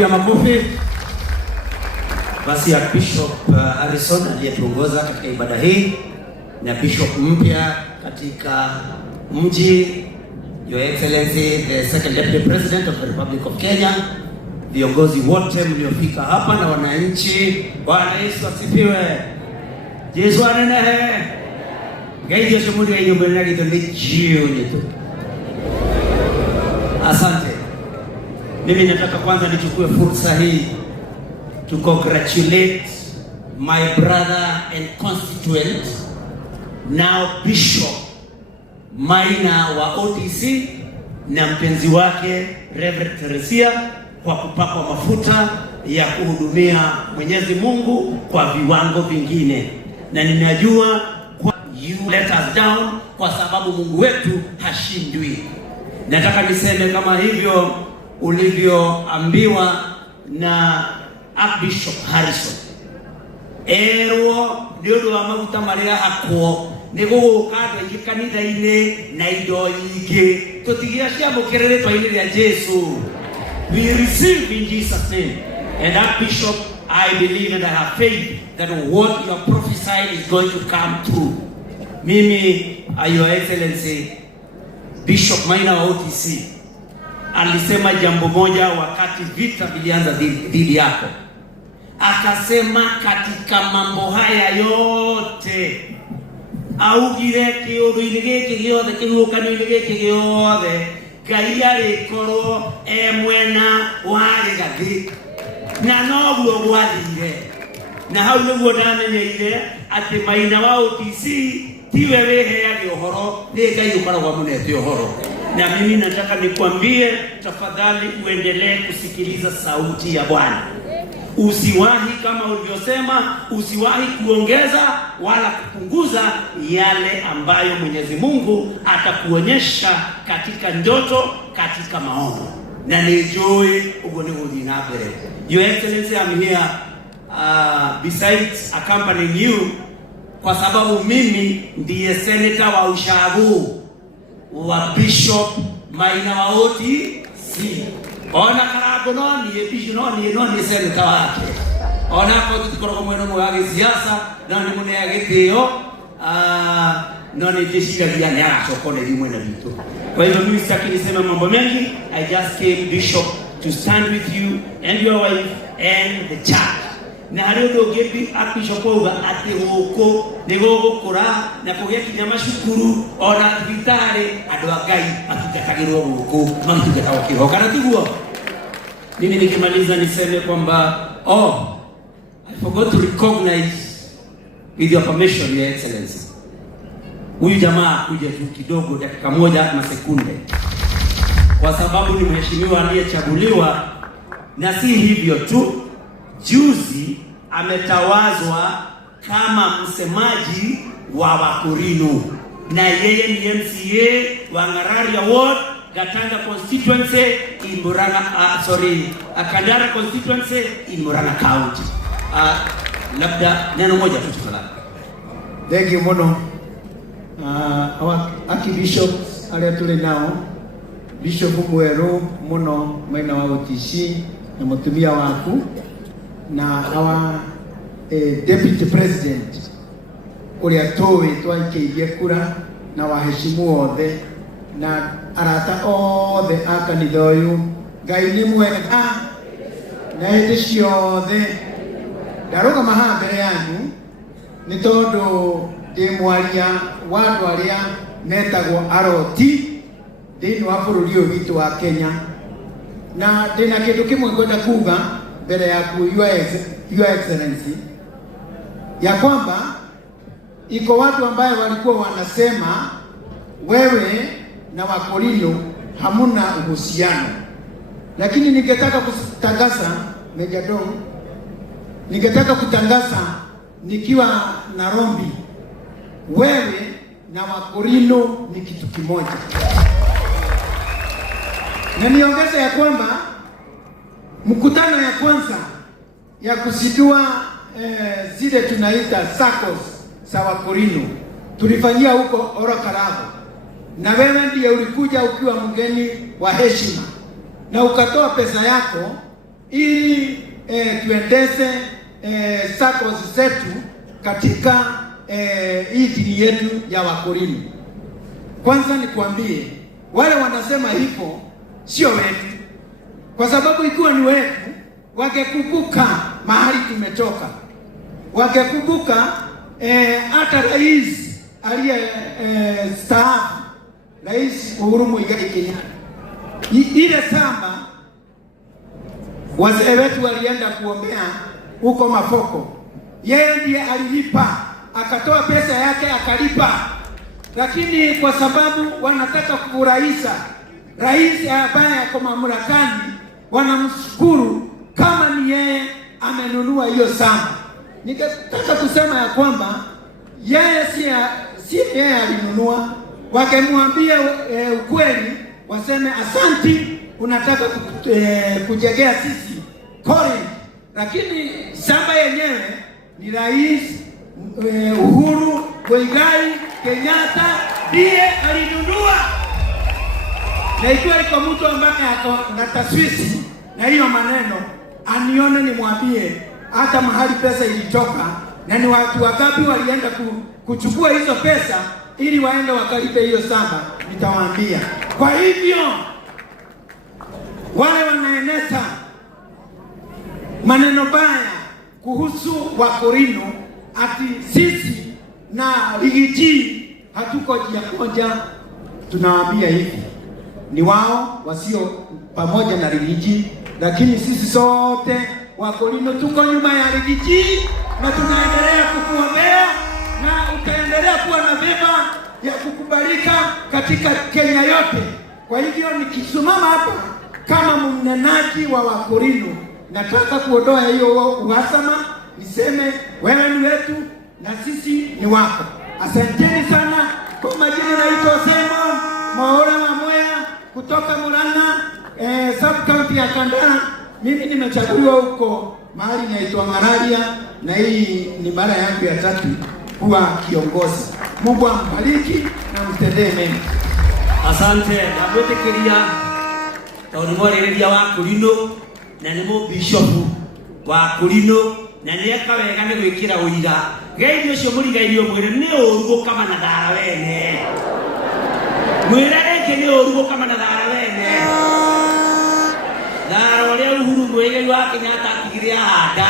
ya makofi. Basi ya Bishop Harrison aliyetuongoza katika ibada hii na bishop mpya katika mji, Your Excellency the Second Deputy President of the Republic of Kenya, viongozi wote mliofika hapa na wananchi. Bwana Yesu asifiwe. Yesu anenehe. Gaidio shomuri ya nyumbani yake ni jioni tu. Asante. Mimi nataka kwanza nichukue fursa hii to congratulate my brother and constituent, now Bishop Maina wa OTC na mpenzi wake Reverend Teresia kwa kupakwa mafuta ya kuhudumia Mwenyezi Mungu kwa viwango vingine, na ninajua kwa you let us down kwa sababu Mungu wetu hashindwi. Nataka niseme kama hivyo ulivyoambiwa na Archbishop Harrison, erwo ni undu wa maguta maria hakwo ni guguka andu kanitha-ini na indo nyingi tutigia ciamukire ritwa-ini ria Jesu. We receive in Jesus' name. And Archbishop, I believe and I have faith that what you are prophesying is going to come true. Mimi, Your Excellency Bishop Maina wa OTC alisema jambo moja wakati vita vilianza dhidi yako. Akasema katika mambo haya yote augire kiundu-ini giki giothe kihukanio-ini giki giothe Ngai arikorwo mwena wa rigathi, na noguo gwathire. Na hau niguo ndamenyeire ati Maina wa OTC tiwe wiheage uhoro, ni Ngai ukoragwo munete uhoro. Na mimi nataka nikwambie, tafadhali uendelee kusikiliza sauti ya Bwana. Usiwahi, kama ulivyosema, usiwahi kuongeza wala kupunguza yale ambayo Mwenyezi Mungu atakuonyesha katika ndoto, katika maono. Na nijue ugone udinabere. Your Excellency, I'm here besides accompanying you kwa sababu mimi ndiye senator wa ushagu wa Bishop Maina wa OTC. Ona karago noni bishop noni senator wake. Ona kwa tutikoro mweno mwage siasa noni mune agitio noni jeshika yani achokone limwe na vitu. Kwa hivyo mimi sitaki niseme mambo mengi. I just came, Bishop, to stand with you and your wife and the church. Na hariyo gebi Archbishop uga ati huko nigogo kura na kugeti nyama shukuru ora vitare adu agai akitakagirwa huko mangitaka wakiho kana tiguo. Mimi nikimaliza niseme kwamba I forgot to recognize with your permission, Your Excellency, huyu jamaa kuja tu kidogo dakika moja na sekunde, kwa sababu ni mheshimiwa aliyechaguliwa. Na si hivyo tu, juzi ametawazwa kama msemaji wa Wakorino, na yeye ni MCA wa Ngararia Ward, Gatanga constituency in Kandara constituency in Murang'a County. Labda neno moja tu tafadhali. Thank you mono. Our Archbishop aria tuli nao, Bishop mweru muno Maina wa OTC na mutumia waku, na our Deputy President uria towe twaikirie kura, na waheshimu othe na arata othe a kanitha uyu. Ngai ni mwega na hindi ciothe. Ndarugama haha mbere yanyu ni tondu ndi mwaria wa andu aria metagwo aroti thiini wa bururi uyu witu wa Kenya, na ndina kindu kimwe ngwenda kuga mbere yaku, Your Excellency, ya kwamba iko watu ambaye walikuwa wanasema wewe na Wakorino hamuna uhusiano, lakini ningetaka kutangaza Meja Dong, ningetaka kutangaza nikiwa Nairobi, wewe na Wakorino ni kitu kimoja. Na niongeze ya kwamba mkutano ya kwanza ya kuzindua zile tunaita SACCOS za Wakorino tulifanyia huko Orokarabo, na wewe ndiye ulikuja ukiwa mgeni wa heshima. na ukatoa pesa yako ili tuendeze SACCOS zetu katika hii dini yetu ya Wakorino. Kwanza nikwambie, wale wanasema hivyo sio wetu, kwa sababu ikiwa ni wetu wakekumbuka mahali tumetoka, wakekumbuka hata rais aliye staafu, Rais Uhuru Muigai Kenyatta, ile samba wazee wetu walienda kuombea huko Mafoko, yeye ndiye alilipa, akatoa pesa yake akalipa. Lakini kwa sababu wanataka kufurahisha rais ambaye ako mamlakani, wanamshukuru kama ni yeye amenunua hiyo samba. Nikataka kusema ya kwamba yeye si yeye alinunua. Wakemwambia ukweli, waseme asanti, unataka kujegea sisi Corinth, lakini samba yenyewe ni Rais Uhuru Muigai Kenyatta ndiye alinunua. Na ikiwa iko mtu ambaye ako na taswisi na hiyo maneno, anione nimwambie hata mahali pesa ilitoka na ni watu wangapi walienda kuchukua hizo pesa ili waende wakalipe hiyo samba, nitawaambia. Kwa hivyo wale wanaeneza maneno baya kuhusu Wakorino ati sisi na Rigiji hatuko njia moja, tunawaambia hivi, ni wao wasio pamoja na Rigiji, lakini sisi sote Wakorino tuko nyuma ya Rigiji na tunaendelea kukuombea, na utaendelea kuwa na vema ya kukubalika katika Kenya yote. Kwa hivyo nikisimama hapa kama mnenaji wa Wakorino, nataka kuondoa hiyo uhasama, niseme wewe ni wetu na sisi ni wako. Asanteni sana. Kwa majina naitwa Semo Mwaura wa Mwea kutoka Murang'a, sub county ya Kandara. Mimi nimechaguliwa huko mahali inaitwa Mararia, na hii ni mara yangu ya 3 kuwa kiongozi. Mungu ambariki na mtendee mema. Asante na gwetekeria taurimorereria Wakorino na nimo bishop Wakorino na nieka wega ni gwikira uiga geithio cio murigaini omwire ni urugo kama na thara wene mwire reke ni urugo kama na thara wene thara uria Uhuru Muigai wa Kenyatta atigire handa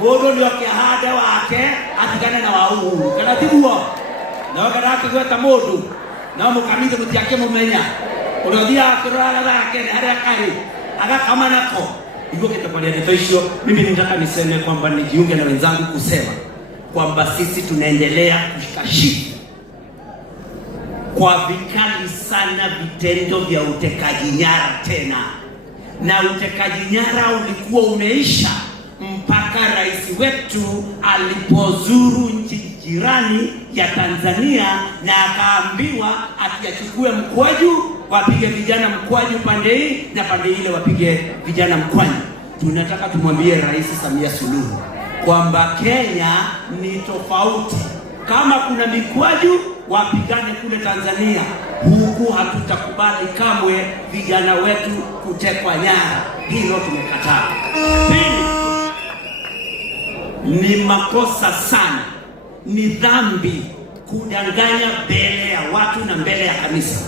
mundu ni okihanda wake atigane na wa Uhuru kana tiguo na wakara akigweta mundu na mukanitha mutiake mumenya urothia akirora thake haria kari agakama nako ivyo kwa neno hiyo. Mimi nataka niseme kwamba nijiunge na wenzangu kusema kwamba sisi tunaendelea kushikashika kwa vikali sana vitendo vya utekaji nyara tena, na utekaji nyara ulikuwa umeisha mpaka rais wetu alipozuru nchi jirani ya Tanzania na akaambiwa akiachukue mkwaju wapige vijana mkwaju pande hii na pande ile wapige vijana mkwaju. Tunataka tumwambie Rais Samia Suluhu kwamba Kenya ni tofauti. Kama kuna mikwaju wapigane kule Tanzania, huku hatutakubali kamwe vijana wetu kutekwa nyara. Hilo tumekataa. Pili, ni makosa sana, ni dhambi kudanganya mbele ya watu na mbele ya kanisa.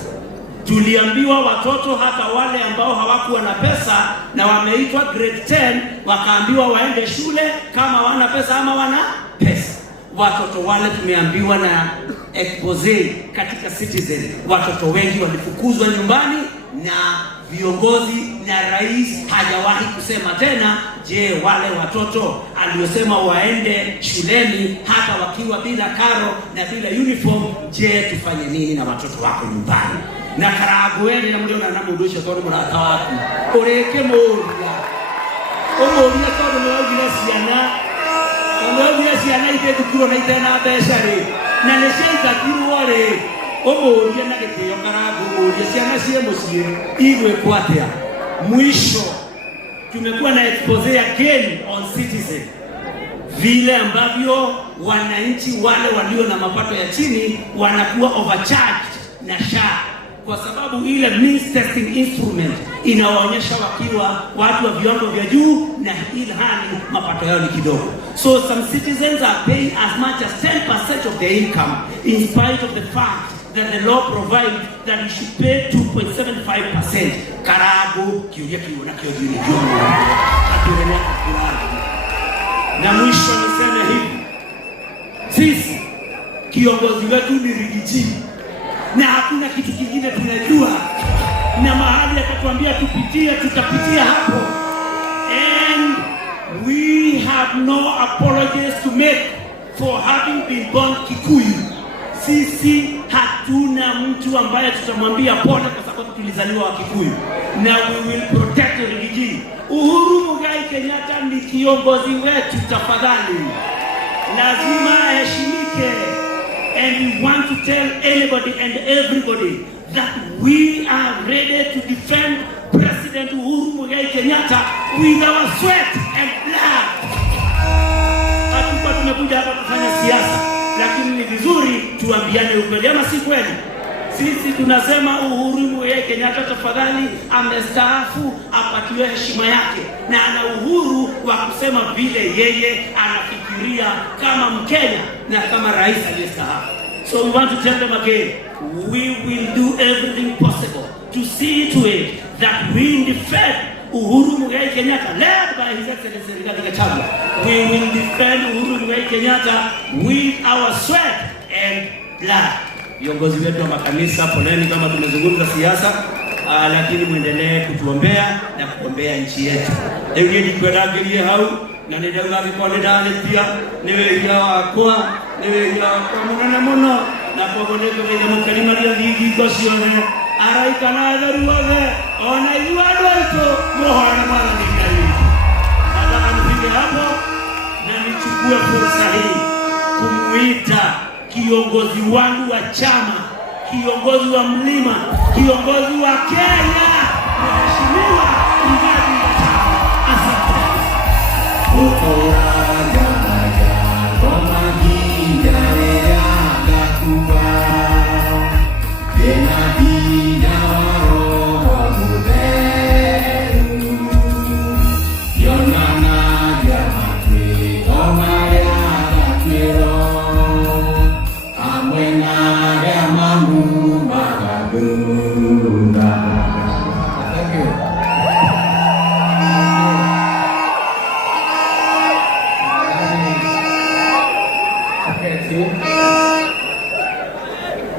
Tuliambiwa watoto hata wale ambao hawakuwa na pesa na wameitwa grade 10 wakaambiwa waende shule kama wana pesa ama wana pesa. Watoto wale tumeambiwa na expose katika Citizen, watoto wengi walifukuzwa nyumbani na viongozi na rais hajawahi kusema tena. Je, wale watoto aliosema waende shuleni hata wakiwa bila karo na bila uniform, je, tufanye nini na watoto wako nyumbani? Na karagueni na mliona na mudusha kwa mrata wapi oreke moria omoria kwa mwagira siana ite tukiro na ite na besare na leshaita kiruore omoria na gitio karagu oria siana sie musie igwe kwatea. Mwisho tumekuwa na expose again on Citizen vile ambavyo wananchi wale walio na mapato ya chini wanakuwa overcharged na SHA. kwa sababu ile means testing instrument inawaonyesha wakiwa watu wa viwango vya juu na ilhali mapato yao ni kidogo. So some citizens are paying as much as 10% of their income in spite of the fact that the law provides that you should pay 2.75%. Karago kiuria kiona kiojini jomo hatuendelea kukulaji. Na mwisho niseme hivi, sisi kiongozi wetu ni Rigiji na hakuna kitu kingine tunajua, na mahali atatuambia tupitie tutapitia hapo, and we have no apologies to make for having been born Kikuyu. Sisi hatuna mtu ambaye tutamwambia pole kwa sababu tulizaliwa wa Kikuyu, na we will protect Rigiji. Uhuru Muigai Kenyatta ni kiongozi wetu, tafadhali lazima aheshimike. And we want to tell anybody and everybody that we are ready to defend President Uhuru Muigai Kenyatta with our sweat and blood. Hatukuwa tumekuja hapa kufanya siasa, lakini ni vizuri tuambiane ukweli, ama si kweli? Sisi tunasema Uhuru Muigai Kenyatta tafadhali amestaafu, apatiwe heshima yake, na ana uhuru wa kusema vile yeye anafikiria kama Mkenya na kama rais aliyestaafu. So we want to tell them again, we will do everything possible to see to it that we defend Uhuru Muigai Kenyatta, led by His Excellency Rigathi Gachagua. We will defend Uhuru Muigai Kenyatta with our sweat and blood. Viongozi wetu wa makanisa, poleni kama tumezungumza siasa, lakini muendelee kutuombea na kuombea nchi yetu. Ndio nikwendagĩrie hau na nĩ ndauga gĩkorwo nĩndarĩtia nĩ wĩra wakwa mũnene mũno, na koguo nĩngũgeithia Mũkeni Maria thingo ciothe araika na atheru othe ona ithuĩ andũ aitũ mũhorane Mwathani Ngai witũ. Nataka nifike hapo na nichukue fursa hii kumuita kiongozi wangu wa chama, kiongozi wa mlima, kiongozi wa Kenya, Mheshimiwa Rigathi Gachagua. Asante.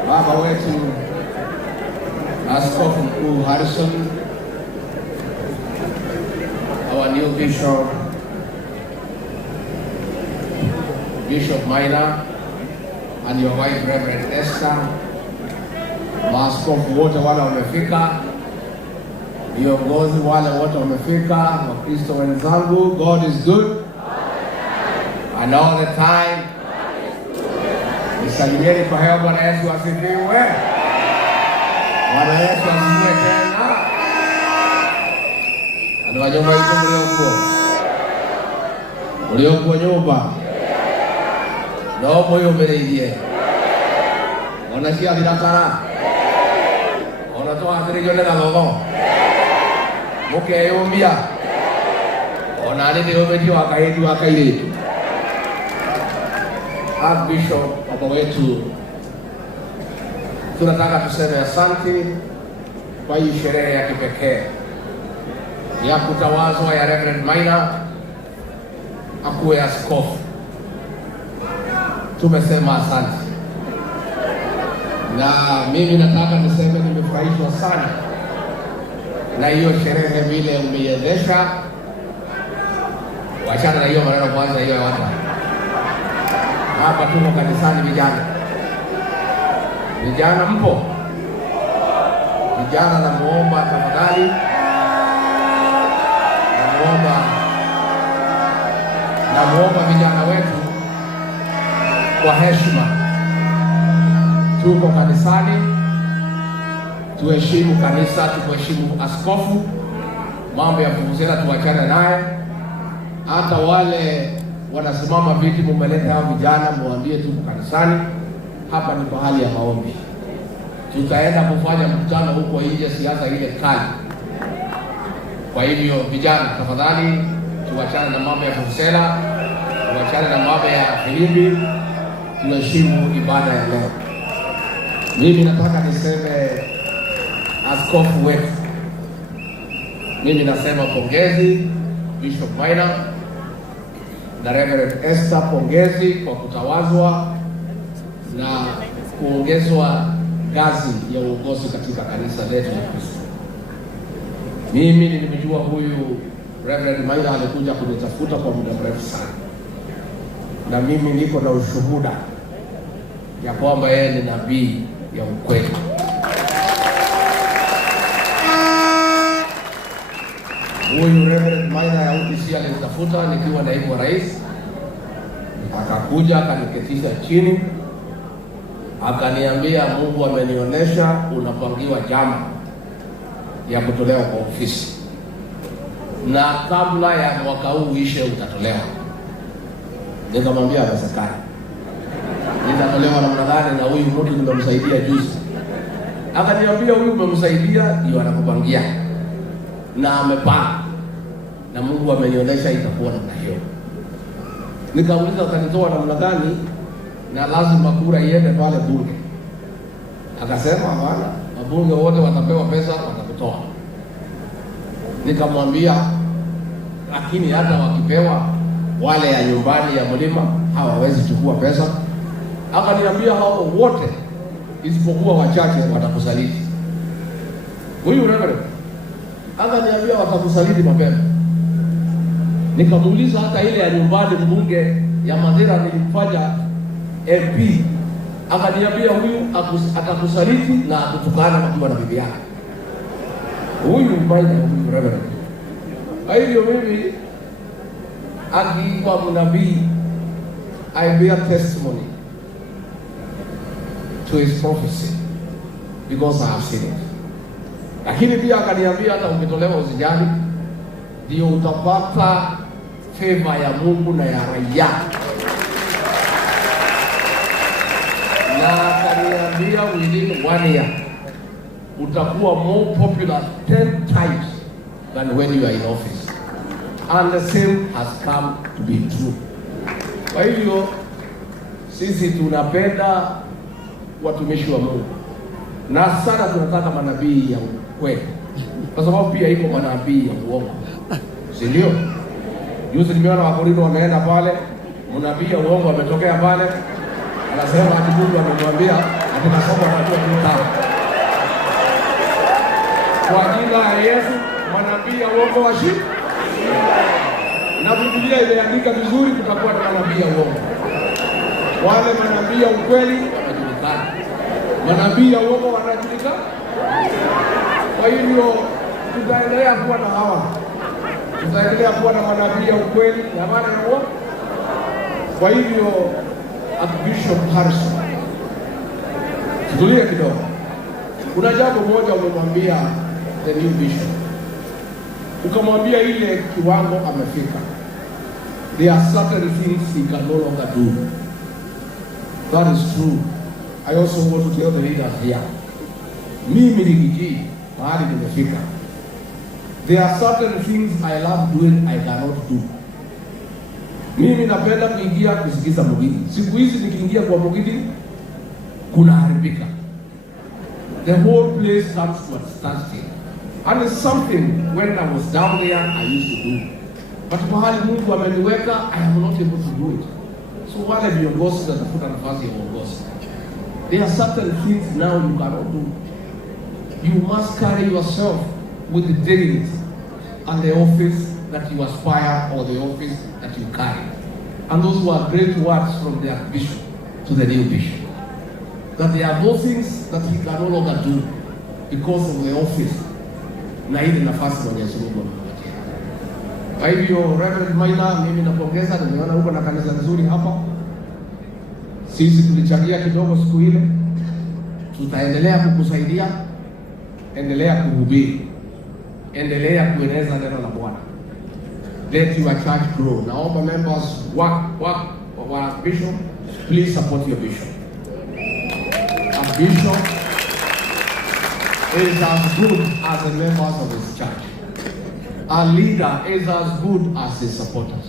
Baba wetu Askofu Mkuu Harrison, our new bishop, Bishop Maina, and your wife Reverend Esther, maaskofu wote wale wamefika, viongozi wale wote wamefika, Wakristo wenzangu, God is good and all the time. Nisalimieni kwa hewa. Bwana Yesu asifiwe. Bwana Yesu asifiwe tena. Ano wanyoma ito mliokuwa nyumba no moyo mbereirie ona cia thirakara ona twathiririo nĩ gathogo mũkeyũmia ona nĩ ndĩũmĩtie wa kahĩndi wa kairĩtu. Archbishop baba wetu, tunataka tuseme asante kwa hii sherehe ya kipekee ya kutawazwa ya Reverend Maina akuwe askofu. Tumesema asante, na mimi nataka niseme nimefurahishwa sana na hiyo sherehe vile umeiendesha. Wachana na hiyo maneno kwanza, hiyo watu hapa tuko kanisani. Vijana mpo? Vijana namuomba tafadhali, namuomba vijana wetu kwa heshima, tuko kanisani, tuheshimu kanisa, tuheshimu askofu. Mambo ya vuvuzela tuachane naye. Hata wale wanasimama viti mumeleta hao vijana, muambie tuko kanisani, hapa ni pahali ya maombi. tutaenda kufanya mkutano huko nje, siasa ile kali. Kwa hivyo vijana, tafadhali tuachane na mambo ya kusela, tuachane na mambo ya filimbi, tuheshimu ibada ya leo. Mimi nataka niseme askofu wetu, mimi nasema pongezi Bishop Maina na Reverend Esther, pongezi kwa kutawazwa na kuongezwa ngazi ya uongozi katika kanisa letu la Kristo. Mimi nilimjua huyu Reverend Maina, alikuja kunitafuta kwa muda mrefu sana, na mimi niko na ushuhuda ya kwamba yeye ni nabii ya ukweli. Huyu Reverend Maina ya UDC alinitafuta nikiwa naibu wa rais, akakuja akaniketisha chini, akaniambia Mungu amenionyesha unapangiwa jambo ya kutolewa kwa ofisi, na kabla ya mwaka huu uishe utatolewa. Nikamwambia haiwezekani. Nitatolewa namna gani na huyu mtu nimemsaidia juzi? Akaniambia huyu umemsaidia ndio anakupangia na amepanga, na Mungu amenionyesha itakuwa namna hiyo. Nikauliza utanitoa namna gani na lazima kura iende pale bunge? Akasema hapana, wabunge wote watapewa pesa, watakutoa. Nikamwambia lakini hata wakipewa wale ya nyumbani ya mlima hawawezi chukua pesa. Akaniambia hao wote isipokuwa wachache watakusaliti. Huyu Reverend akaniambia watakusaliti mapema. Nikamuuliza hata ile ya nyumbani mbunge ya Madhira nilimfanya MP, akaniambia huyu atakusaliti na kutukana akiwa na bibi yake. Huyu Maina, huyu Reverend. Kwa hivyo mimi akiwa mnabii, I bear testimony to his prophecy because I have seen it. Lakini pia akaniambia hata ukitolewa usijali, ndio utapata favor ya Mungu na ya raia. Na akaniambia within 1 year utakuwa more popular 10 times than when you are in office. And the same has come to be true. Kwa hivyo sisi tunapenda watumishi wa Mungu na sana tunataka manabii ya ukweli, kwa sababu pia iko manabii ya uongo, si ndio? Juzi nimeona Wakorintho wameenda pale, mnabii ya uongo ametokea pale, anasema ati Mungu amemwambia ati nasoma watu wa kwa jina la Yesu, manabii ya uongo washi. Na Biblia imeandika vizuri kutakuwa na manabii ya uongo. Wale manabii ya ukweli wanajulikana, manabii ya uongo wanajulikana. Kwa hivyo tutaendelea kuwa na hawa, tutaendelea kuwa na manabii ya ukweli na maana ya uongo. Kwa hivyo Bishop Harrison, tutulie kidogo. Kuna jambo moja umemwambia the new bishop, ukamwambia ile kiwango amefika, there are certain things he can no longer do. That is true. I also want to tell the leaders here, mimi nikiji mahali nimefika, there are certain things I love doing I cannot do. Mimi napenda kuingia kusikiza mugidi. Siku hizi nikiingia kwa mugidi kuna haribika, the whole place comes to a standstill. And it's something when I was down there I used to do, but mahali Mungu ameniweka I am not able to do it. So wale viongozi watafuta nafasi ya uongozi, there are certain things now you cannot do. You must carry yourself with the dignity and the office that you aspire or the office that you carry. And those were great words from their bishop to the new bishop, that there are those things that he can no longer do because of the office na ile nafasi Mwenyezi Mungu amempatia. Kwa hivyo Reverend Maina, mimi napongeza, nimeona huko na kanisa nzuri hapa. Sisi tulichangia kidogo siku ile, tutaendelea kukusaidia. Endelea kuhubiri, endelea kueneza neno la Bwana. Let your church grow. Naomba members work bishop, please support your bishop. A bishop is as good as the members of his church. A leader is as good as his supporters.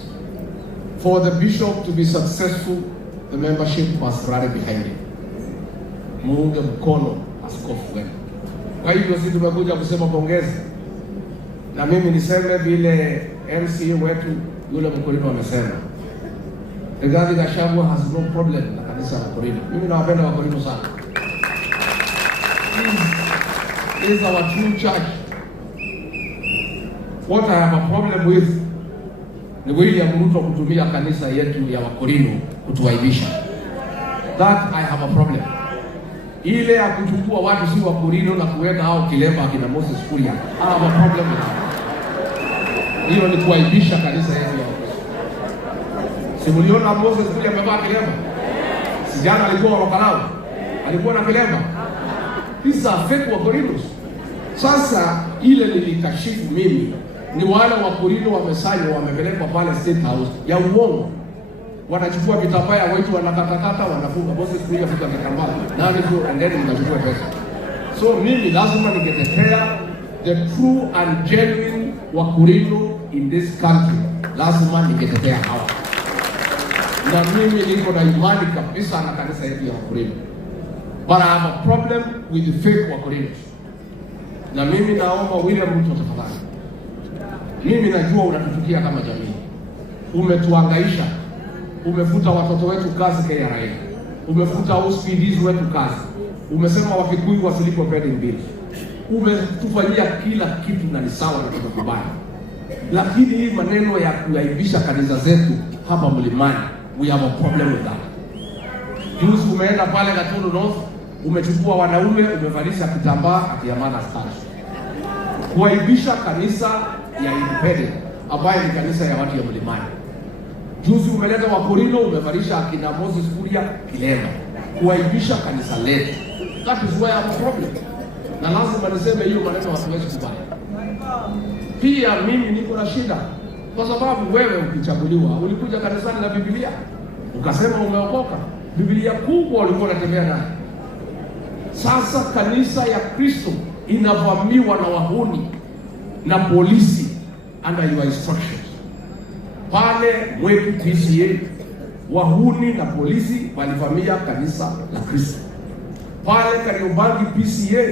For the bishop to be successful, the membership must rally behind him. Muunge mkono askofu wenu. Kwa hivyo sisi tumekuja kusema pongezi. Na mimi niseme vile MCA wetu yule Mkorino amesema. Rigathi Gachagua has no problem na kanisa la Korino. Mimi nawapenda wa Korino sana. Is our true church. What I have a problem with ni William Ruto kutumia kanisa yetu ya Wakorino kutuaibisha. That I have a problem. Ile ya kuchukua watu si Wakorino na kuweka hao kilemba akina Moses Kuria. I have a problem with that. Hiyo ni kuaibisha kanisa yetu ya Wakristo. Si mliona Moses Kuria amevaa kilemba? Si jana alikuwa Wakalao? Alikuwa na kilemba? These are fake Wakorinos. Sasa ile nilikashifu mimi ni wale Wakorino wamesanywa wamepelekwa pale State House ya uongo. Wanachukua vitambaa wetu wanakatakata wanafunga Moses Kuria fika kitambaa. Na ndio endeni mnachukua pesa. So mimi lazima ningetetea the true and genuine Wakorino in this country. Lazima ningetetea hawa. Na mimi niko na imani kabisa na kanisa yetu ya Wakorino. But I have a problem with the fake Wakorinos. Na mimi naomba William Ruto tafadhali. Mimi najua unatuchukia kama jamii. Umetuangaisha. Umefuta watoto wetu kazi KRA. Umefuta OCPDs wetu kazi. Umesema Wakikuyu wasilipo pending bills. Umetufanyia kila kitu na ni sawa na tunakubali. Lakini hii maneno ya kuaibisha kanisa zetu hapa Mlimani, we have a problem with that. Juzi umeenda pale Gatundu North, umechukua wanaume, umevalisha kitambaa akiamana stars. Kuaibisha kanisa ya Independent, ambayo ni kanisa ya watu ya Mlimani. Juzi umeleta Wakorino, umevalisha akina Moses Kuria kilemba. Kuaibisha kanisa letu. That is why I have a problem. Na lazima niseme hiyo maneno hatuwezi kubali. Pia mimi niko na shida. Kwa sababu wewe ukichaguliwa, ulikuja kanisani na Biblia. Ukasema umeokoka. Biblia kubwa ulikuwa unatembea nayo. Sasa kanisa ya Kristo inavamiwa na wahuni na polisi under your instructions. Pale Mweki PCA wahuni na polisi walivamia kanisa la Kristo. Pale Kariobangi PCA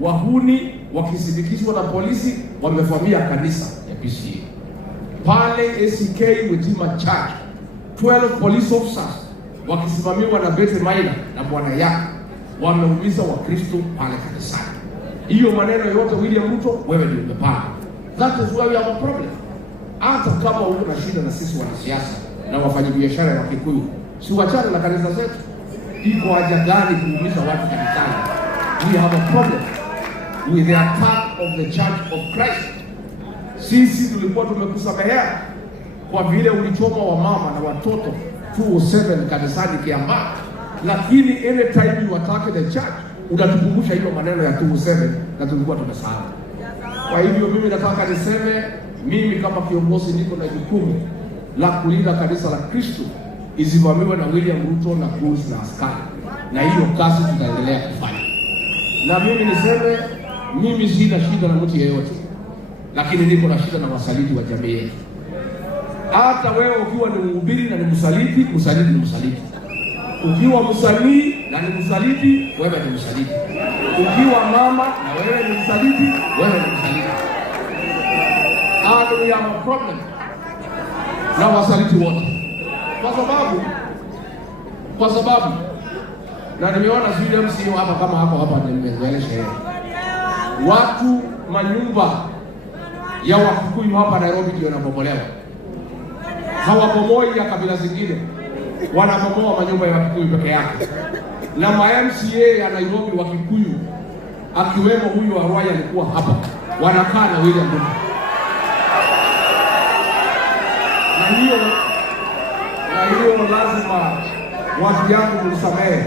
wahuni wakisindikizwa na polisi wamevamia kanisa ya PCA. Pale ACK Witima Church 12 police officers wakisimamiwa na Bete Maina na bwana yake wameumiza Wakristo pale kanisani. Hiyo maneno yote William Ruto wewe ndio umepanga. That is why we have a problem. Hata kama uko na shida na sisi wanasiasa na wafanyabiashara wa Kikuyu, si wachana na kanisa zetu. Iko haja gani kuumiza watu kanisani? We have a problem with the attack of the Church of Christ. Sisi tulikuwa tumekusamehea kwa vile ulichoma wa mama na watoto 207 kanisani Kiambaa, lakini anytime you attack the church unatukumbusha hiyo maneno ya 207 na tulikuwa tumesahau. Kwa hivyo mimi nataka niseme, mimi kama kiongozi niko na jukumu la kulinda kanisa la Kristo isivamiwe na William Ruto na Cruz na askari, na hiyo kazi tutaendelea kufanya. Na mimi niseme, mimi sina shida na mtu yeyote, lakini niko na shida na wasaliti wa jamii yetu. Hata wewe ukiwa ni mhubiri na ni msaliti, msaliti ni msaliti. Ukiwa msanii na ni msaliti, wewe ni msaliti. Ukiwa mama na wewe ni msaliti, wewe ni msaliti. And we have a problem na wasaliti wote. Kwa sababu na nimeona William sio hapa kama hapa nimeeleza yeye. Watu manyumba ya Wakikuyu hapa Nairobi ndio yanabomolewa. Hawabomoi ya kabila zingine, wanabomoa manyumba ya Wakikuyu peke yake. Na MCA ya Nairobi Wakikuyu akiwemo huyu wa Rwaya alikuwa hapa, wanakaa na William Ruto. Na hiyo lazima watu yangu msamehe.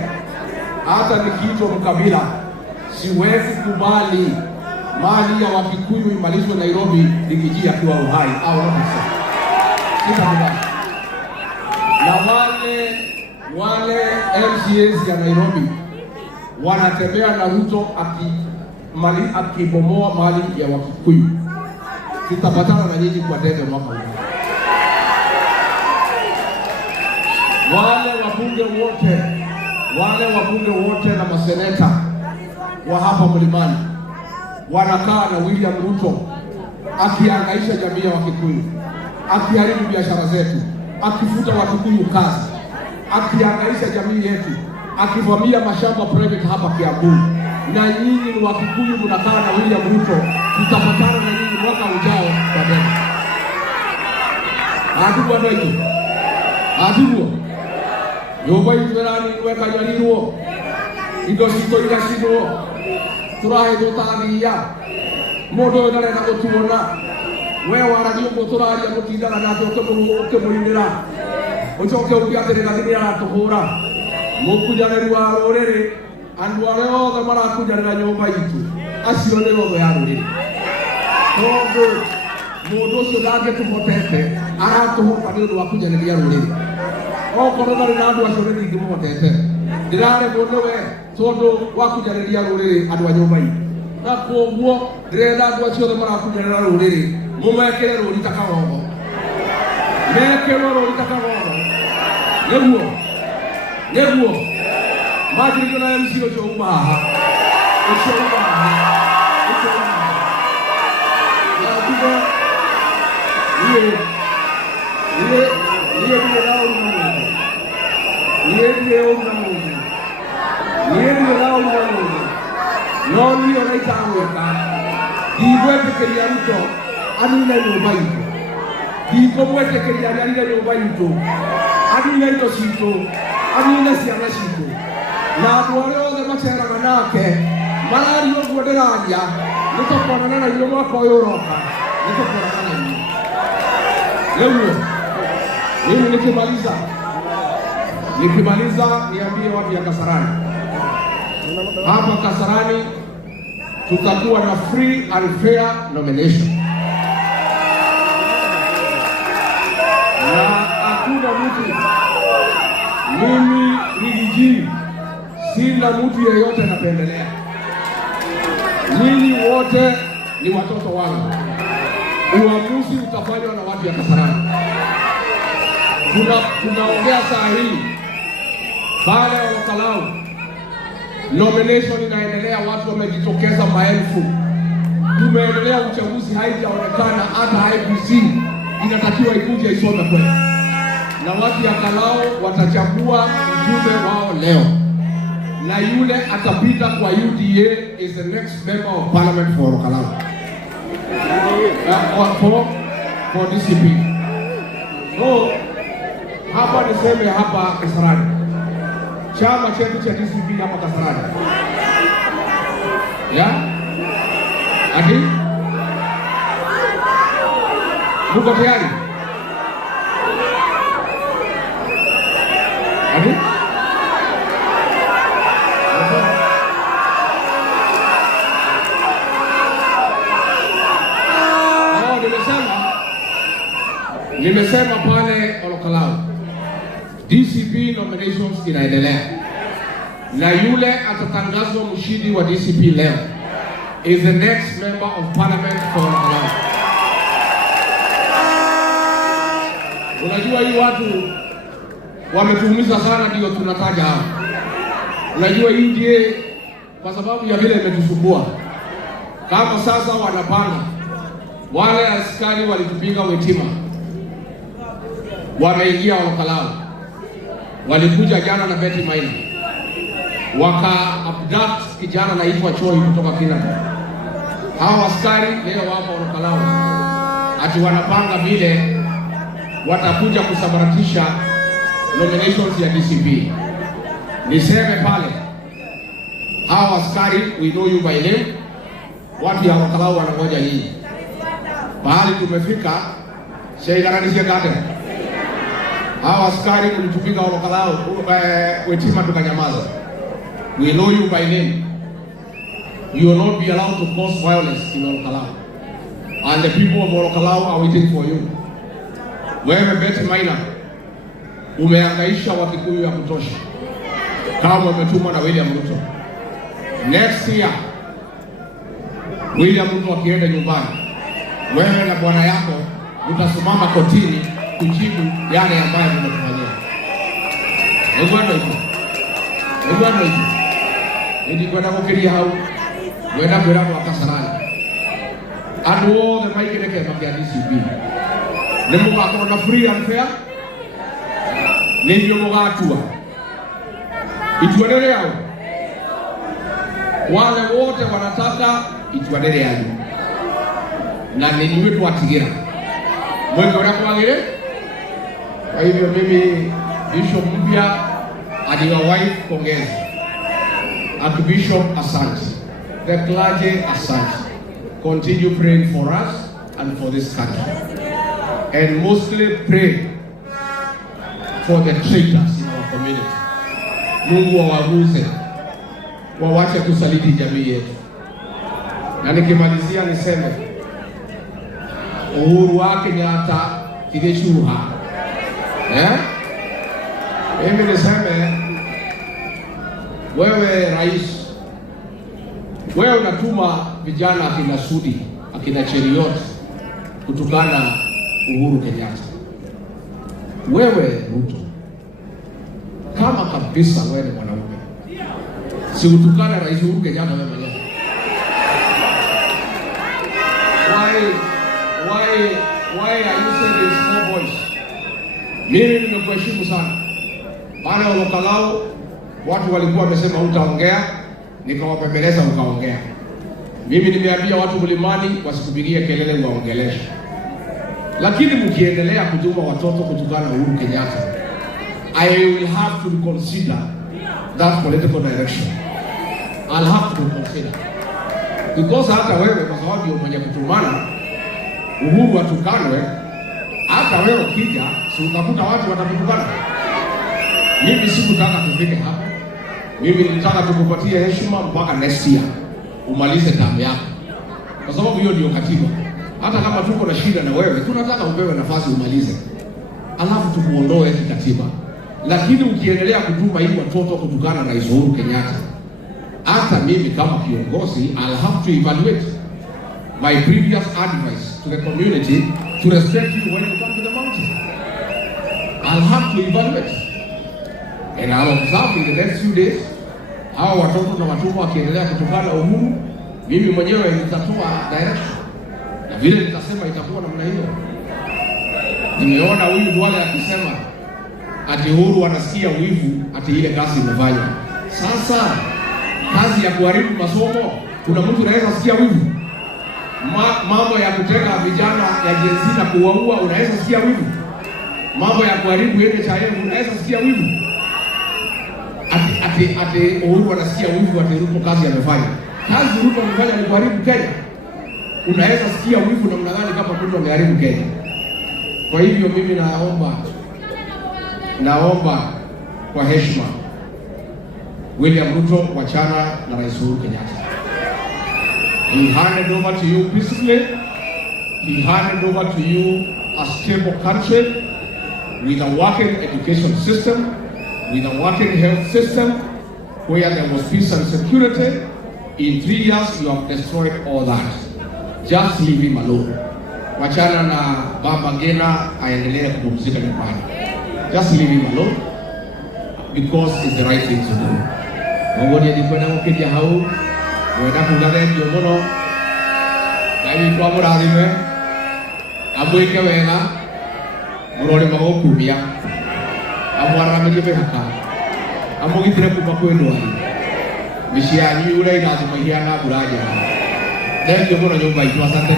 Hata nikiitwa mkabila, siwezi kubali mali ya Wakikuyu imalizwe Nairobi nikijia akiwa uhai au kabisa. Sitakubali. Na wale MCAs ya Nairobi wanatembea na Ruto mali akibomoa mali ya Wakikuyu, tutapatana na nyinyi kwa debe mwaka huu. Wale wabunge wote na maseneta wa hapa Mlimani wanakaa na William Ruto akihangaisha jamii ya Wakikuyu, akiharibu biashara zetu, akifuta Wakikuyu kazi, akihangaisha jamii yetu, akivamia mashamba private hapa Kiambu. Na nyinyi ni Wakikuyu mnakaa na William Ruto, tutapatana na nyinyi mwaka ujao baadaye. Atubu ndogo. Atubu. Yoba itwerani weka nyaliruo. Indo sito irashido. Turahe dotania. Modo ndarenda gutuona. Wewe waradio motoraria mutindana natho ukimurindira. Ucoke ugiatirira thira tuhura. Mukunyaneri wa rorere andu aria othe marakunyanira nyumba itu acio ni rogo ya ruriri. Tondu mundu ucio ndangituhotete aratuhota ni undu wa kunyaniria ruriri. Okorwo ndari na andu acio ni ndingimũhotete, ndiraremwo niwe tondu wa kunyaniria ruriri andu a nyumba itu. Na koguo ndirenda andu acio othe marakunyanira ruriri mumekire ruri ta kagongo. Mekire ruri ta kagongo. Neguo majiriko na MC ocho umaha Amina ciana citũ na andũ arĩa othe maceraga nake marari ũguo ndĩraria nĩtũkonana na inyuĩ mwaka ũyũ ũroka, nĩtũkonana na inyuĩ. Rĩu mimi nikimaliza niambie watu ya Kasarani. Hapa Kasarani tutakuwa na free and fair nomination. Na hakuna mtu, mimi Rigiji sina mtu yeyote napendelea. Nyinyi wote ni watoto wangu. Uamuzi utafanywa na watu ya Kasarani. Tunaongea saa hii baada ya Olkalau, nomination inaendelea, watu wamejitokeza maelfu. Tumeendelea, uchaguzi haijaonekana, hata IEBC inatakiwa ikuje isome kwetu. Na watu ya Kalao watachagua mjumbe wao leo, na yule atapita kwa UDA is the next member of parliament for Kalao, for DCP. So hapa niseme hapa Kasarani, chama chetu cha DCP hapa Kasarani, ati muko tayari? Nimesema pale Olkalau DCP nominations inaendelea, na yule atatangazwa mshindi wa DCP leo is the next member of parliament for Olkalau. Unajua hii watu wametuumiza sana, ndio tunataja hapa. Unajua hii ndiye kwa sababu ya vile imetusumbua. Kama sasa wanapanga, wale askari walitupiga Wetima wameingia Olkalau, walikuja jana na Betty Maina, waka abduct kijana naitwa Choi kutoka Kinana. Hawa askari leo wapo Olkalau, ati wanapanga vile watakuja kusabaratisha nominations ya DCP. Niseme pale, hawa askari, we know you by name. Watu ya Olkalau wanangoja nyinyi. Bahali tumefika, shaigaranishia gade. Hawa askari mlitupiga Olkalau, Wetima tukanyamaza. We know you by name. You will not be allowed to cause violence in Olkalau. And the people of Olkalau are waiting for you. Wewe Betty Maina, umehangaisha Wakikuyu ya kutosha, kama umetumwa na William Ruto. Next year William Ruto akienda nyumbani, wewe na bwana yako utasimama kotini kujibu yale ambayo mnafanyia. Ndio hiyo. Ndio kwenda kukiria hau. Wenda kwenda kwa Kasarani. Andu othe maigereke makia DCP. Nĩ mũgakorwo na free and fair. Nĩ inyuĩ mũgatua. Itua nĩ rĩao. Wale wote wanataka itua nĩ rĩanyu. Na nĩ inyuĩ twatigira. Mweke ũrĩa kwagĩrĩire. Kwa hivyo mimi Bishop mpya and your wife pongezi. Archbishop asante. The clergy asante. Continue praying for us and for this country. And mostly pray for the traitors in our community. Mungu awaguze, wawache kusaliti jamii yetu. Na nikimalizia niseme Uhuru wa Kenyatta kigeshuha. Mimi niseme wewe rais, wewe unatuma vijana akina Sudi, akina Cheriot kutukana Uhuru Kenyatta. Wewe Ruto, kama kabisa wewe ni mwanaume, si utukane rais Uhuru Kenyatta wewe mwenyewe. Why are you saying this small voice? Mimi nimekuheshimu sana. Pale Olokalao watu walikuwa wamesema utaongea, nikawapembeleza ukaongea. Mimi nimeambia watu Mlimani wasikupigie kelele waongeleshe. Lakini mkiendelea kutuma watoto kutukana Uhuru Kenyatta, I will have to consider that political direction. I'll have to consider. Because hata wewe kwa sababu ndio mwenye kutumana Uhuru atukanwe, hata wewe ukija si utakuta watu watakutukana. Mimi sikutaka tufike hapa. Mimi nilitaka tukupatie heshima mpaka next year umalize term yako, kwa sababu hiyo ndio katiba. Hata kama tuko na shida na wewe, tunataka upewe nafasi umalize, alafu tumuondoe kikatiba. Lakini ukiendelea kutuma hii watoto kutukana na Rais Uhuru Kenyatta, hata mimi kama kiongozi I'll have to evaluate my previous advice to the community to respect you when you come to the mountain. I'll have to evaluate. And I'll observe in the next few days hao watoto na watu wakiendelea kutukana Uhuru, mimi mwenyewe nitatoa direction. Na vile nitasema itakuwa namna hiyo. Nimeona huyu Duale akisema ati Uhuru anasikia wivu ati ile kazi imefanywa. Sasa kazi ya kuharibu masomo, kuna mtu anaweza sikia wivu? Mambo ya kuteka vijana ya Gen Z na kuwaua unaweza sikia wivu? Mambo ya kuharibu ile cha yeye unaweza sikia wivu? Ati Uhuru anasikia wivu ati Ruto kazi amefanya. Kazi Ruto amefanya ni kuharibu Kenya. Unaweza sikia wivu na mnadhani kama Ruto ameharibu Kenya. Kwa hivyo mimi naomba kwa heshima William Ruto wachana na Rais Uhuru Kenyatta. He handed over to you peacefully. He handed over to you a stable country with a working education system, with a working health system, where there was peace and security. In 3 years, you have destroyed all that. Just leave him alone. Wachana na Baba Ngina aendelee kupumzika nyumbani. Just leave him alone, because it's the right thing to do. Mongoni ndikwenda mukija hau, wenda kugare ndio muno. Ngai kwa murathime. Amwike wega. Murore magokumia. Amwaramirie mihaka. Amugitire kuma kwi ndwari. Micianyu urairathima hiana mbura njega. Ndio muno nyumba itu asante.